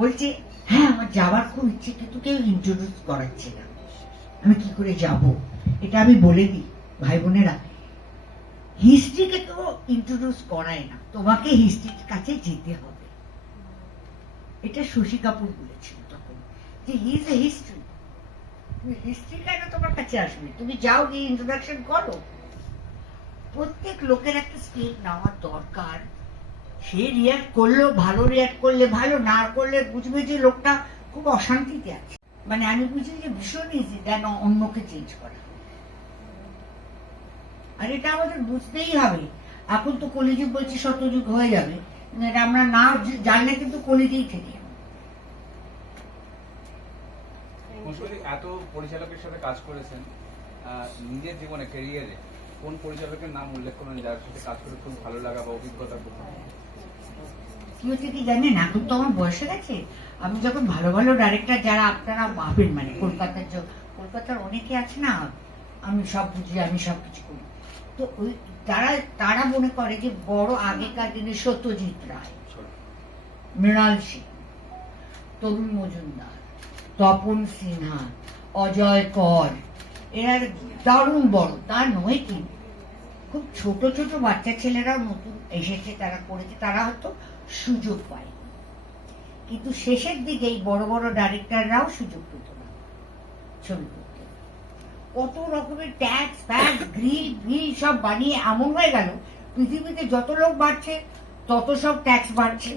বলছে হ্যাঁ আমার যাওয়ার খুব ইচ্ছে, কিন্তু কেউ ইন্ট্রোডিউস করাচ্ছে না আমি কি করে যাব? এটা আমি বলে দিই, ভাই বোনেরা। হিস্ট্রিকে তো ইন্ট্রোডিউস করায় না, তোমাকে হিস্ট্রির কাছে যেতে হবে। এটা শশী কাপুর বলেছিল তখন, যে হি ইজ এ হিস্ট্রি তুমি হিস্ট্রি কেন তোমার কাছে আসবে? তুমি যাও গিয়ে ইন্ট্রোডাকশন করো। প্রত্যেক লোকের একটা স্টেপ নেওয়ার দরকার। সে রিয়াক্ট করল, ভালো রিয়াক্ট করলে ভালো, না করলে বুঝবে যে লোকটা খুব অশান্তিতে আছে। মানে আমি বুঝি যে ভীষণ ইজি যেন অন্যকে চেঞ্জ করা। আর এটা আমাদের বুঝতেই হবে। এখন তো কলিযুগ বলছি, শতযুগ হয়ে যাবে। আমরা না জানলে কিন্তু কলিতেই থেকে। এত পরিচালকের সাথে কাজ করেছেন নিজের জীবনে ক্যারিয়ারে কোন পরিচালকের নাম উল্লেখ করেন যার সাথে কাজ করে খুব ভালো লাগা বা অভিজ্ঞতা কি হচ্ছে কি জানেন? এখন তো আমার বয়স হয়ে গেছে। আমি যখন ভালো ভালো ডাইরেক্টর যারা আপনারা ভাবেন মানে কলকাতার কলকাতার অনেকে আছে না আমি সব বুঝি আমি সব কিছু করি। তো ওই তারা তারা মনে করে যে বড় আগেকার দিনে সত্যজিৎ রায় মৃণাল সিং তরুণ মজুমদার তপন সিনহা অজয় কর এরা দারুণ বড় তা নয় কিন্তু খুব ছোট ছোট বাচ্চা ছেলেরাও নতুন এসেছে তারা করেছে তারা হয়তো সুযোগ পায়। কিন্তু শেষের দিকে এই বড় বড় ডাইরেক্টররাও সুযোগ পেত না ছবি করতে কত রকমের ট্যাক্স ফ্যাক্স গ্রিল গ্রিল সব বানিয়ে এমন হয়ে গেল, পৃথিবীতে যত লোক বাড়ছে, তত সব ট্যাক্স বাড়ছে।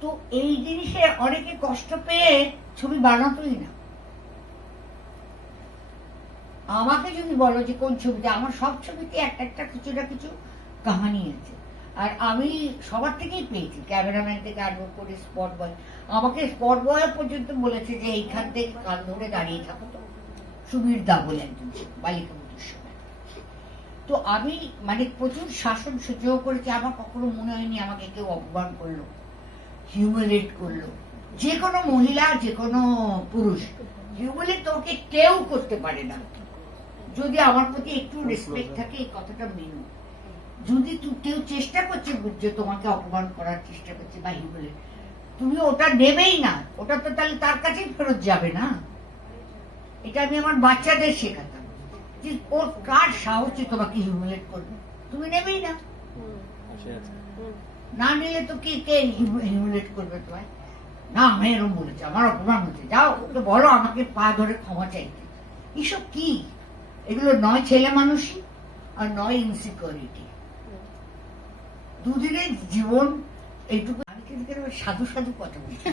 তো এই জিনিসে অনেকে কষ্ট পেয়ে ছবি বানাতোই না। আমাকে যদি বলো যে কোন ছবিতে আমার সব ছবিতে একটা একটা কিছু না কিছু কাহানি আছে। আর আমি সবার থেকেই পেয়েছি। ক্যামেরাম্যান থেকে আরম্ভ করে স্পট বয় আমাকে স্পট বয় পর্যন্ত বলেছে যে এইখান থেকে কাল ধরে দাঁড়িয়ে থাকো তো। সুবীর দা বলে একজন বালিকা তো আমি মানে প্রচুর শাসন সহ্য করেছি, আমার কখনো মনে হয়নি আমাকে কেউ অপমান করল হিউমিলেট করল। যে কোনো মহিলা, যে কোনো পুরুষ হিউমিলেট তোমাকে কেউ করতে পারে না। যদি আমার প্রতি একটু রেসপেক্ট থাকে, এই কথাটা মেনো যদি কেউ চেষ্টা করছে যে তোমাকে অপমান করার চেষ্টা করছে বা হিউমিলেট তুমি ওটা নেবেই না। ওটা তো তাহলে তার কাছেই ফেরত যাবে না। এটা আমি আমার বাচ্চাদের শেখাতাম। যে ওর কার সাহস তোমাকে হিউমিলেট করবে? তুমি নেবেই না। না নিলে তো কে কে হিউমিলেট করবে তোমায়? না, আমি এরকম বলেছি, আমার অপমান হচ্ছে। যাও, ওকে বলো, আমাকে পা ধরে ক্ষমা চাইতে। এসব কি? এগুলো নয় ছেলে মানুষই আর নয় ইনসিকিউরিটি দুদিনের জীবন এইটুকু আমি কিন্তু সাধু সাধু কথা বলছি?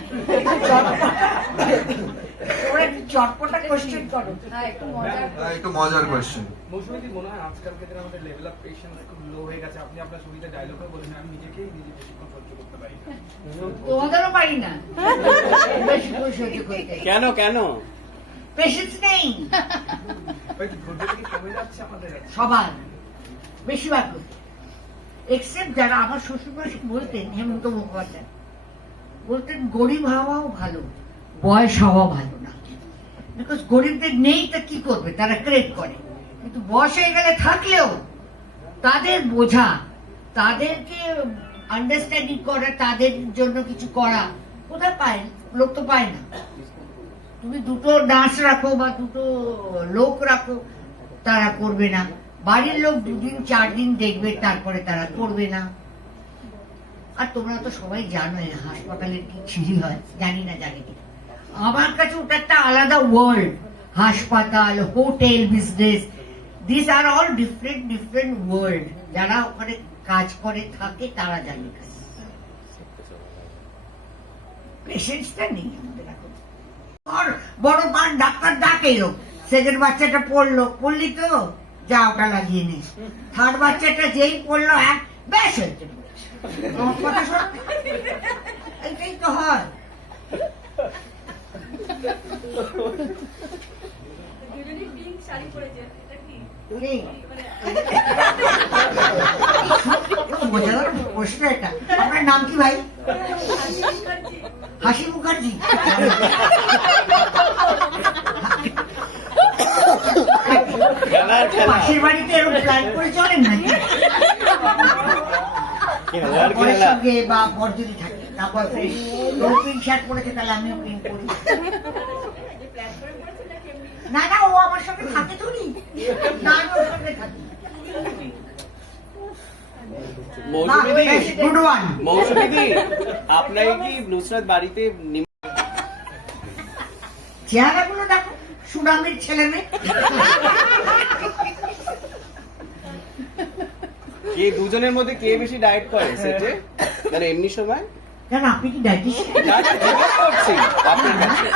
তোমরা একটু চটপটা কোশ্চেন করো। হ্যাঁ একটু মজার একটু মজার কোয়েশ্চেন মৌসুমীদি মনে হয় আজকালকে দিনে আমাদের লেভেল অফ পেশেন্স খুব লো হয়ে গেছে? আপনি আপনার ছবিতে ডায়লগে বলেন আমি নিজেকেই নিজে বেশিক্ষণ সহ্য করতে পারি না। তোমাদেরও পারি না। বেশি সহ্য করতে। কেন কেন? পেশেন্স নেই। সবার বেশিরভাগ এক্সেপ্ট যারা আমার শ্বশুরবাসী বলতেন, হেমন্ত মুখোপাধ্যায়, বলতেন, গরিব হওয়াও ভালো, বয়স হওয়া ভালো না। বিকজ গরিবদের নেই তা কি করবে? তারা ক্রেড করে। কিন্তু বয়স হয়ে গেলে থাকলেও তাদের বোঝা, তাদেরকে আন্ডারস্ট্যান্ডিং করা, তাদের জন্য কিছু করা, কোথায় পায়? লোক তো পায় না। তুমি দুটো নার্স রাখো বা দুটো লোক রাখো, তারা করবে না। বাড়ির লোক দুদিন চার দিন দেখবে, তারপরে তারা করবে না। আর তোমরা তো সবাই জানো এই হাসপাতালের কি ছিরি হয়, জানি না, জানি কি আমার কাছে ওটা একটা আলাদা ওয়ার্ল্ড হাসপাতাল, hotel business this are all different different world যারা ওখানে কাজ করে, থাকে, তারা জানে পেশেন্সটা নেই আমাদের এখন। বড় পান ডাক্তার ডাকে সেকেন্ড বাচ্চাটা পড়ল, পড়লি তো? যা ওটা লাগিয়ে নে থার্ড বাচ্চাটা যেই পড়ল এক ব্যাস হয়েছে আমার তো হয়। আপনার নাম কি ভাই? হাসি মুখার্জি। খেলার খেলা। পাশের বাড়িতে এরকম প্ল্যান করে চলেন নাকি? খেলার খেলা সঙ্গে বা বর যদি থাকে না বয়ফ্রেন্ড শার্ট পরেছে তাহলে আমিও পিঙ্ক পরি। না না ও আমার সঙ্গে থাকে তো নি। না ওর সঙ্গে থাকি। মৌসুমী গুড ওয়ান মৌসুমী দি আপনাকে কি নুসরাত বাড়িতে চেহারাগুলো দেখো। সুনামের ছেলে মেয়ে। কে দুজনের মধ্যে কে বেশি ডায়েট করে? সেটে? মানে এমনি সময়? কেন আপনি কি ডাইটিশিয়ান না না, জিজ্ঞেস করছি। আপনার কাছে।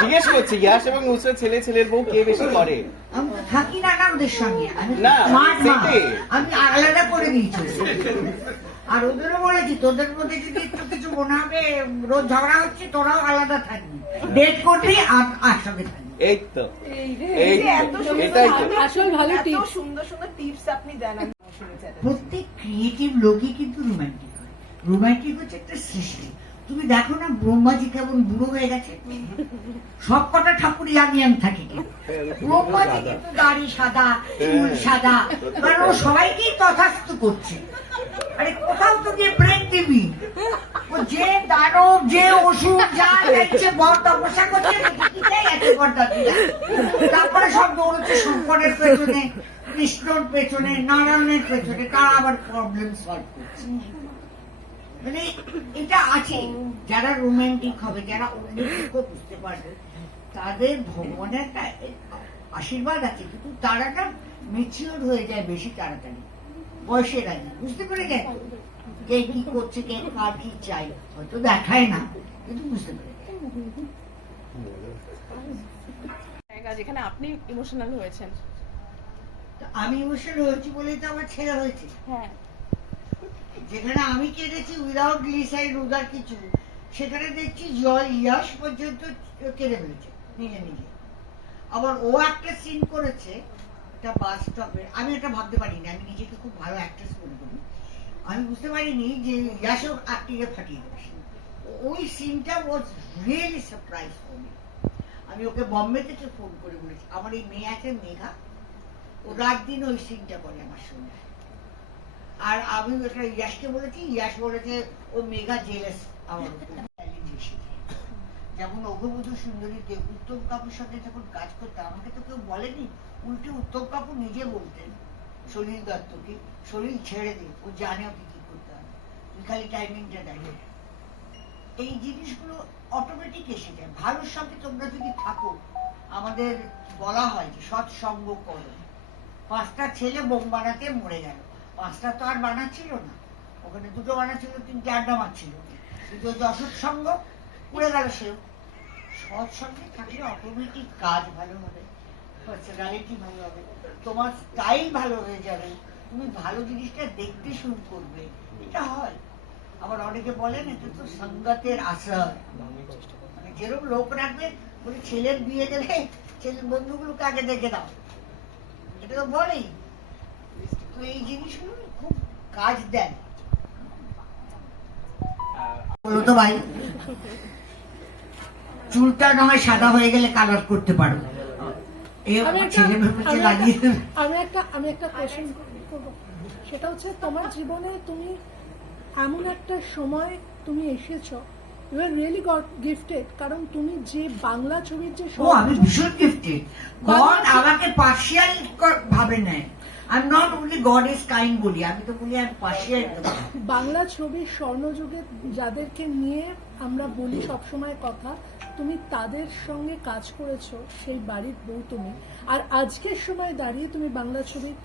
জিজ্ঞেস করছি ইয়াস এবং নুসরাত ছেলে ছেলের বউ কে বেশি করে? আমি থাকি না না ওদের সঙ্গে? আমি না, স্মার্ট আমি আলাদা করে দিয়েছি আর ওদেরও বলেছি তোদের মধ্যে যদি একটু কিছু মনে হবে রোজ ঝগড়া হচ্ছে তোরাও আলাদা থাকবি। ডেট করবি আর একসঙ্গে থাকবি। এই তো এটাই তো। আসল ভালো টিপস সুন্দর সুন্দর টিপস আপনি এতদিন। প্রত্যেক ক্রিয়েটিভ লোকই কিন্তু রোমান্টিক হয়। রোমান্টিক হচ্ছে একটা সৃষ্টি। তুমি দেখো না ব্রহ্মাজি কেমন বুড়ো হয়ে গেছে। সব কটা ঠাকুর ইয়াং থাকে ব্রহ্মাজি কিন্তু দাড়ি সাদা চুল সাদা। কারণ ও সবাইকেই তথাস্তু করছে। আরে কোথাও তো গিয়ে ব্রেক দিবি। ও যে দানব যে ওষুধ যা দেখছে বর তপস্যা করছে তারপরে সব দৌড়চ্ছে শঙ্করের পেছনে কৃষ্ণর পেছনে নারায়ণের পেছনে তারা আবার প্রবলেম সলভ করছে। মানে এটা আছে। যারা রোমান্টিক হবে যারা বুঝতে পারবে তাদের ভগবানের একটা আশীর্বাদ আছে কিন্তু মেচিওর হয়ে যায় বেশি তাড়াতাড়ি বয়সের আগে। বুঝতে পেরে যায় কে কি করছে কে কার কি চাই হয়তো দেখায় না কিন্তু বুঝতে পেরে যায় যেখানে আপনি ইমোশনাল হয়েছেন। তো আমি ইমোশনাল হয়েছি বলেই তো আমার ছেলে হয়েছে। হ্যাঁ। যেখানে আমি কেঁদেছি উইদাউট গ্লিসাইড উদার কিছু সেখানে দেখছি জল ইয়াস পর্যন্ত কেঁদে ফেলেছে, নিজে নিজে। আবার ও একটা সিন করেছে, একটা বাস স্টপে আমি এটা ভাবতে পারিনি, আমি নিজেকে খুব ভালো অ্যাক্ট্রেস মনে করি। আমি বুঝতে পারিনি যে ইয়াসও অ্যাক্টিংয়ে ফাটিয়ে দেবে ওই সিনটা ওয়াজ রিয়েলি সারপ্রাইজ ফর আমি ওকে বম্বে থেকে ফোন করে বলেছি, আমার এই মেয়ে আছে, মেঘা। ও রাত দিন ওই সিনটা করে আমার সঙ্গে। আর আমি ওটা ইয়াসকে বলেছি ইয়াস বলেছে, ও মেগা জেলাস আমার। যেমন অঘবধূ সুন্দরীতে উত্তম কাপুর সাথে যখন কাজ করতে, আমাকে তো কেউ বলেনি, উল্টে উত্তম কাপুর নিজে বলতেন, সলিল দত্তকে, সলিল ছেড়ে দে, ও জানে ওকে কি করতে হবে। তুই খালি টাইমিংটা দেখে। এই জিনিসগুলো অটোমেটিক এসে যায়। ভালোর সঙ্গে তোমরা যদি থাকো, আমাদের বলা হয় যে সৎসঙ্গ করো। পাঁচটা ছেলে বোম বানাতে মরে গেল। পাঁচটা তো আর বানাচ্ছিল না। ওখানে দুটো বানাচ্ছিল, তিনটে আড্ডা কিন্তু ওই যে অসৎ সঙ্গ উড়ে গেল সেও সৎসঙ্গে থাকলে অটোমেটিক কাজ ভালো হবে পার্সোনালিটি ভালো হবে, তোমার স্টাইল ভালো হয়ে যাবে। তুমি ভালো জিনিসটা দেখতে শুরু করবে। এটা হয়। আবার অনেকে বলেন এটা তো সঙ্গতের আসর মানে যেরকম লোক রাখবে, বলে ছেলের বিয়ে দেবে ছেলের বন্ধুগুলোকে আগে দেখে দাও। এটা তো বলেই। তো এই জিনিসগুলো খুব কাজ দেয় বলো তো ভাই চুলটা নয় সাদা হয়ে গেলে কালার করতে পারো। আমি একটা আমি একটা- দেবে। আমি একটা আমি একটা কোশ্চেন করব। সেটা হচ্ছে তোমার জীবনে তুমি এমন একটা সময় তুমি এসেছ you are really god gifted কারণ তুমি যে বাংলা ছবির যে ও আমি ভীষণ গিফটেড গড আমাকে পার্সিয়াল ভাবে নেয়। I not only god is kind বলি আমি তো বলি আমি পার্সিয়াল বাংলা ছবির স্বর্ণযুগে যাদেরকে নিয়ে আমরা বলি সবসময় কথা তুমি তাদের সঙ্গে কাজ করেছ সেই বাড়ির বউ তুমি। আর আজকের সময় দাঁড়িয়ে তুমি বাংলা ছবির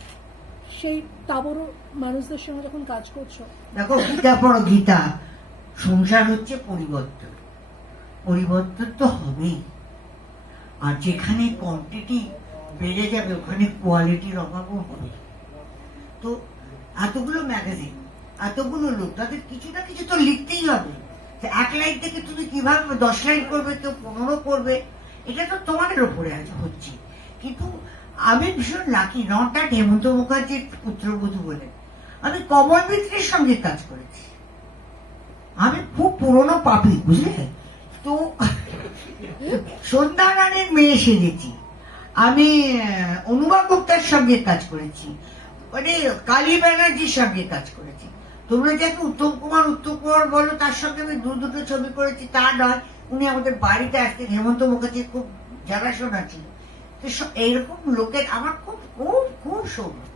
সেই তাবর মানুষদের সঙ্গে যখন কাজ করছ। দেখো গীতা পড়ো গীতা। সংসার হচ্ছে পরিবর্তন। পরিবর্তন তো হবেই। আর যেখানে কোয়ান্টিটি বেড়ে যাবে, ওখানে কোয়ালিটির অভাবও হবে। তো এতগুলো ম্যাগাজিন এতগুলো লোক, তাদের কিছু না কিছু তো লিখতেই হবে। এক লাইন থেকে তুমি কীভাবে দশ লাইন করবে, কেউ পনেরো করবে, এটা তো তোমাদের ওপরে আছে হচ্ছে। কিন্তু আমি ভীষণ লাকি নট দ্যাট হেমন্ত মুখার্জির পুত্রবধূ বলে। আমি কমল মিত্রের সঙ্গে কাজ করেছি। আমি খুব পুরনো পাপি, বুঝলে? তো সন্ধ্যা রানের মেয়ে সেজেছি। আমি অনুভব গুপ্তার সঙ্গে কাজ করেছি। মানে কালী ব্যানার্জির সঙ্গে কাজ করেছি। তোমরা যাকে উত্তম কুমার উত্তম কুমার বলো, তার সঙ্গে আমি দু দুটো ছবি করেছি, তা নয়। উনি আমাদের বাড়িতে আসতেন, হেমন্ত মুখার্জির খুব জানাশোনা ছিল। তো এইরকম লোকের আমার খুব খুব খুব সৌভাগ্য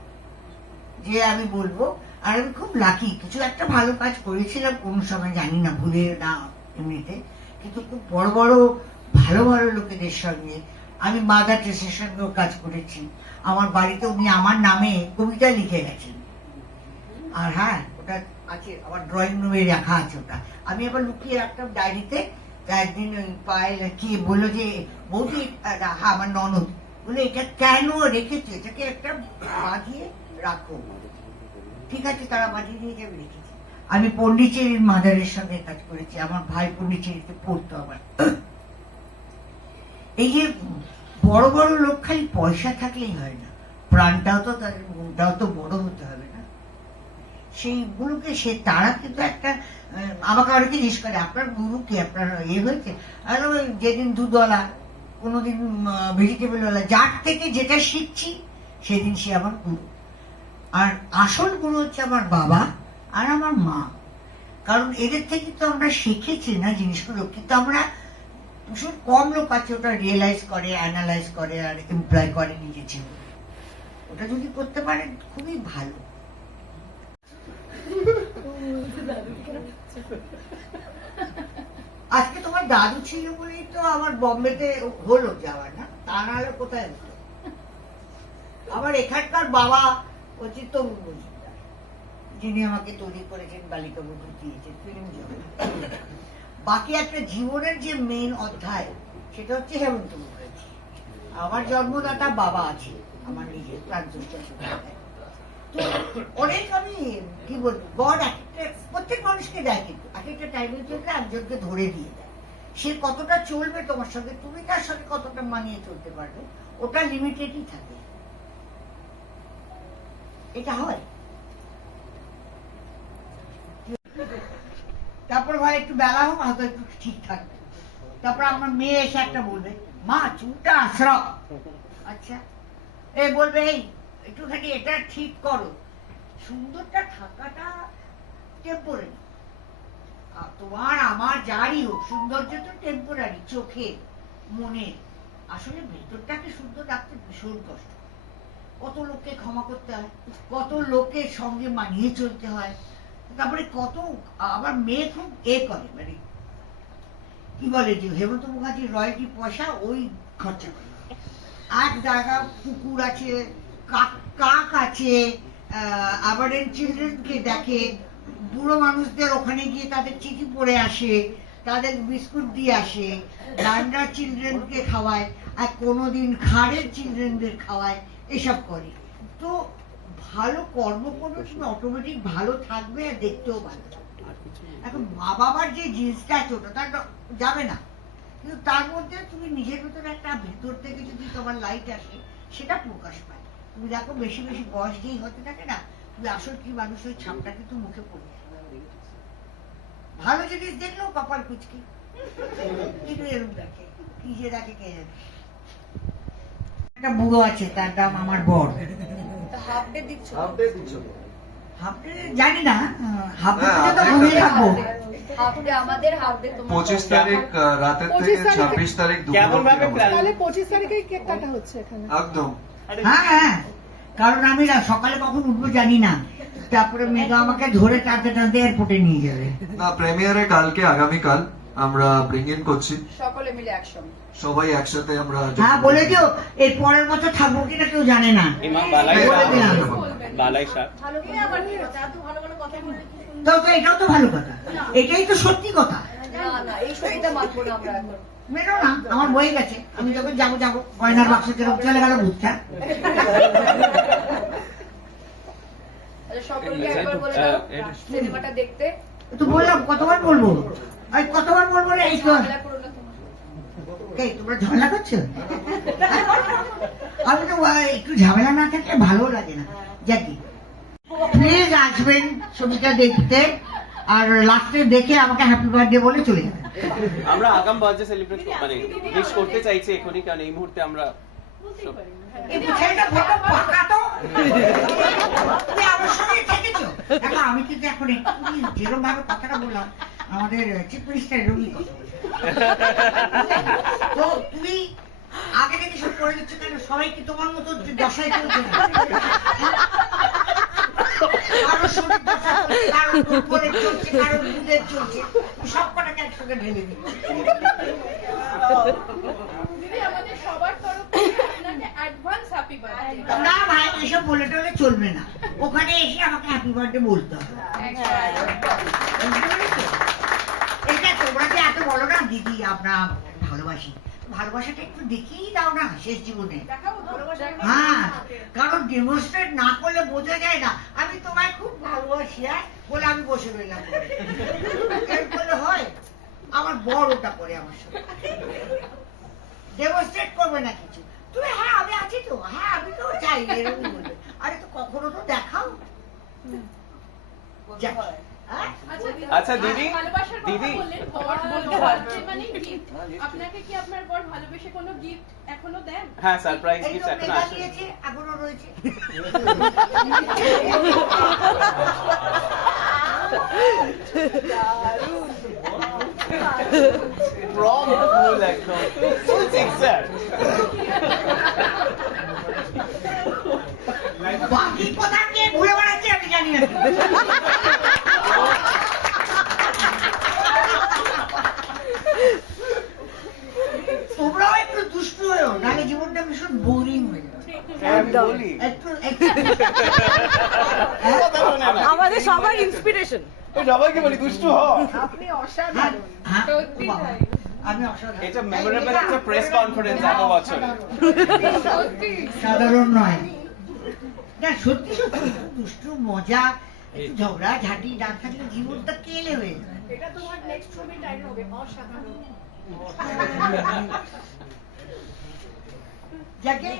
যে আমি বলব, আর আমি খুব লাকি কিছু একটা ভালো কাজ করেছিলাম, কোন সময় জানি না, ভুলে না এমনিতে। কিন্তু খুব বড় বড়, ভালো ভালো লোকেদের সঙ্গে আমি মাদার টেসের সঙ্গেও কাজ করেছি। আমার বাড়িতে উনি আমার নামে কবিতা লিখে গেছেন। আর হ্যাঁ ওটা আছে, আমার ড্রয়িং রুমে রাখা আছে ওটা। আমি আবার লুকিয়ে রাখতাম ডায়েরিতে একদিন ওই কি বলল যে, বৌদি হ্যাঁ আমার ননদ। বলে, এটা কেন রেখেছে? এটাকে একটা বাঁধিয়ে রাখো। ঠিক আছে, তারা বাঁধিয়ে দিয়ে যাবে, রেখেছি। আমি পন্ডিচেরির মাদারের সঙ্গে কাজ করেছি। আমার ভাই পন্ডিচেরিতে পড়তো আমার এই যে বড় বড় লোক খালি পয়সা থাকলেই হয় না। প্রাণটাও তো তাদের মনটাও তো বড় হতে হবে না। সেইগুলোকে সে তারা কিন্তু একটা আমাকে অনেকে জিজ্ঞেস করে, আপনার গুরু কি? আপনার ইয়ে হয়েছে? আর ওই যেদিন দুধওয়ালা, কোনোদিন ভেজিটেবল ওয়ালা যার থেকে যেটা শিখছি, সেদিন সে আমার গুরু। আর আসল গুরু হচ্ছে আমার বাবা আর আমার মা। কারণ এদের থেকে তো আমরা শিখেছি না জিনিসগুলো। কিন্তু আমরা ভীষণ কম লোক আছে, ওটা রিয়েলাইজ করে অ্যানালাইজ করে আর এমপ্লয় করে নিজের জীবনে। ওটা যদি করতে পারেন খুবই ভালো। আজকে তোমার দাদু ছিল বলেই তো আমার বম্বেতে হলো যাওয়ার, না? তা নাহলে কোথায় হতো? আমার এখানকার বাবা হচ্ছে তরুণ মজুমদার, যিনি আমাকে তৈরি করেছেন, বালিকা বধূ দিয়েছেন ফিল্ম জগৎ। বাকি একটা জীবনের যে মেন অধ্যায়, সেটা হচ্ছে হেমন্ত মুখার্জি। আমার জন্মদাতা বাবা আছে, আমার নিজের প্রাঞ্জল তো অনেক আমি, কি বলব, গড এক একটা, প্রত্যেক মানুষকে দেয় কিন্তু, এক একটা টাইমের জন্য একজনকে ধরে দিয়ে দেয়। সে কতটা চলবে তোমার সঙ্গে, তুমি তার সঙ্গে কতটা মানিয়ে চলতে পারবে, ওটা লিমিটেডই থাকে। এটা হয়। তারপর ভাই একটু বেলা হোক, হয়তো একটু ঠিক থাকবে। তারপর আমার মেয়ে এসে একটা বলবে, মা, চুলটা আশ্রম আচ্ছা। এ বলবে, এই, একটুখানি এটা ঠিক করো। সুন্দরটা থাকাটা টেম্পোরারি তোমার, আমার যারই হোক, সৌন্দর্য তো টেম্পোরারি চোখে, মনে। আসলে ভেতরটাকে সুন্দর রাখতে ভীষণ কষ্ট। কত লোককে ক্ষমা করতে হয়, কত লোকের সঙ্গে মানিয়ে চলতে হয়। তারপরে কত, আবার মেয়ে খুব এ করে মানে কি বলে যে হেমন্ত মুখার্জির রয়্যালটি পয়সা ওই খরচা করে। এক জায়গা কুকুর আছে, কাক আছে আবার চিলড্রেনকে দেখে, বুড়ো মানুষদের ওখানে গিয়ে তাদের চিঠি পড়ে আসে, তাদের বিস্কুট দিয়ে আসে, ডান্ডা চিলড্রেনকে খাওয়ায়, আর কোনোদিন খাড়ের চিলড্রেনদের খাওয়ায়, এসব করে। তো ভালো কর্ম করবে তুমি অটোমেটিক ভালো থাকবে আর দেখতেও ভালো এখন মা বাবার যে জিনিসটা আছে ওটা তার যাবে না। কিন্তু তার মধ্যে তুমি নিজের ভিতরে একটা ভেতর থেকে যদি তোমার লাইট আসে সেটা প্রকাশ পায়। তুমি দেখো বেশি বেশি বয়স যেই হতে থাকে না তুমি আসল কি মানুষ ওই ছাপটা কিন্তু মুখে পড়ে ভালো জিনিস দেখলেও কপাল কুচকি। কিন্তু এরকম দেখে কি যে দেখে কে জানে। একটা বুড়ো আছে তার নাম আমার বর। হাফ ডে দিচ্ছ হাফ ডে জানি না হাফ ডে তো ঘুমিয়ে থাকব হাফ ডে আমাদের হাফ ডে পঁচিশ তারিখ রাতের থেকে ছাব্বিশ তারিখ? তাহলে পঁচিশ তারিখেই কেক কাটা হচ্ছে এখানে। একদম। হ্যাঁ হ্যাঁ কারণ আমি না সকালে কখন উঠবো জানি না। তারপরে মেঘা আমাকে ধরে টানতে টানতে এয়ারপোর্টে নিয়ে যাবে। না প্রেমিয়ারে কালকে আগামীকাল। আমরা ব্রিং ইন করছি। সকলে মিলে একসঙ্গে। সবাই একসাথে আমরা হ্যাঁ বলে দিও এর পরের বছর থাকব কিনা কেউ জানে না। ইমাম বালাই বলে দিলাম। বালাই শাহ ভালো কি হচ্ছে ভালো ভালো কথা বলে তো তো এটাও তো ভালো কথা। এটাই তো সত্যি কথা। না না এই ছবিটা মানবো না আমরা এখন। মেরো না আমার বই গেছে। আমি যখন যাব যাব। গয়নার বাক্স যেরকম চলে গেল ভূতটা আচ্ছা, সকলকে একবার বলে দাও সিনেমাটা দেখতে। তো বললাম কতবার বলব? কতবার বলব রে? এই করো তোমার। এই তোমরা ঝামেলা করছ? আমি তো একটু ঝামেলা না থাকলে ভালো লাগে না। যাকি প্লিজ আসবেন ছবিটা দেখতে আর লাস্টে দেখে আমাকে হ্যাপি বার্থডে বলে চলে যাবেন আমরা আগাম বার্থডে সেলিব্রেট মানে উইশ করতে চাইছি এখনই কারণ এই মুহূর্তে আমরা আমি কিন্তু এখন যেরকম ভাবে কথাটা বললাম আমাদের চিফ মিনিস্টার এরকমই তো। তুমি আগে থেকে সব করে দিচ্ছ কেন? সবাই কি তোমার মতো দশায় চলছে না কারও শরীর দশা চলছে, কারও ফুটবলের চলছে কারও দুধের চলছে। সব কটাকে একসঙ্গে ঢেলে দিচ্ছি। দিদি আমাদের সবার তরফ থেকে আপনাকে অ্যাডভান্স হ্যাপি বার্থডে না ভাই এসব বলে টলে চলবে না। ওখানে এসে আমাকে হ্যাপি বার্থডে বলতে হবে। তোমরা যে এত বলো না দিদি আমরা ভালোবাসি। ভালোবাসাটা একটু দেখিয়েই দাও না শেষ জীবনে। হ্যাঁ কারণ ডেমনস্ট্রেট না করলে বোঝা যায় না। আমি তোমায় খুব ভালোবাসি হ্যাঁ বলে আমি বসে রইলাম। করলে হয় আমার বড় ওটা করে আমার সঙ্গে। ডেমনস্ট্রেট করবে না কিছু। তুমি হ্যাঁ আমি আছি তো হ্যাঁ আমি তো চাই এরকম বলবে। আরে তো কখনো তো দেখাও। যাক? আচ্ছা, দিদি, দিদি। বর বলতে বার্থডে মানে গিফট আপনাকে কি আপনার বর ভালোবেসে কোনো গিফট এখনও দেন? হ্যাঁ সারপ্রাইজ গিফট এখন আসে দিয়েছে এখনও রয়েছে। প্রম ফুল একদম। ফুল সিক্সার বাকি কথা কে ঘুরে বেড়াচ্ছে আমি জানি না তোমরাও একটু দুষ্টু হয়েও নাহলে জীবনটা ভীষণ বোরিং হয়ে হ্যাঁ, আমি না। আমাদের সবার ইন্সপিরেশন সবাইকে বলি দুষ্টু হ। হ্যাঁ, হ্যাঁ, আমি অসাধারণ। এটা মেমোরেবল একটা প্রেস কনফারেন্স এত বছরে। সাধারণ নয়। না সত্যি সত্যি। দুষ্টু মজা ঝগড়া ঝাঁটি না থাকলে জীবনটা কেলে হয়ে যায়। এটা তোমার নেক্সট ছবি টাইম হবে অসাধারণ। যাকে?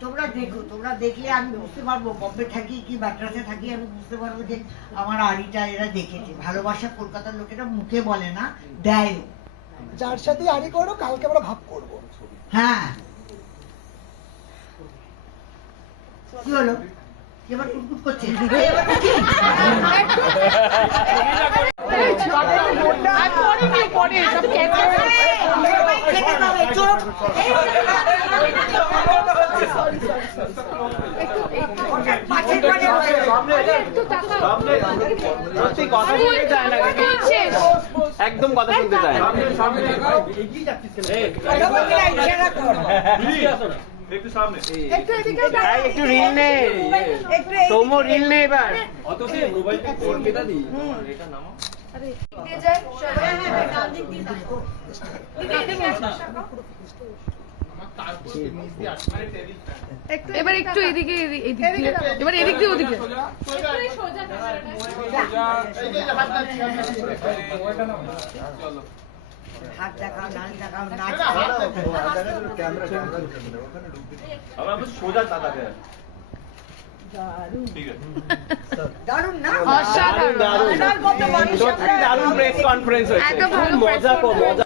তোমরা দেখো তোমরা দেখলে আমি বুঝতে পারব বম্বে থাকি কি মাদ্রাসে থাকি আমি বুঝতে পারব যে আমার আড়িটা এরা দেখেছে। ভালোবাসা কলকাতার লোকেরা মুখে বলে না দেয় যার সাথে আড়ি করো কালকে আমরা ভাব করব। হ্যাঁ। কি হলো? এবার কুটকুট করছে? এবার কি? কথা শুনতে চায় একদম কথা শুনতে চায় একটু এদিকে একটু রিল নে। তোমো রিল নে এবার। দিয়ে যায় সবাই ডান দিক দিয়ে তাকাও। দিদি। এবার একটু এদিকে এবার এদিক দিয়ে ওদিকে সোজা হাত দেখাও নাচ দেখাও নাচ দারুণ না অসাধারণ দারুণ সত্যি দারুণ। প্রেস কনফারেন্স হয়েছে। মজা মজা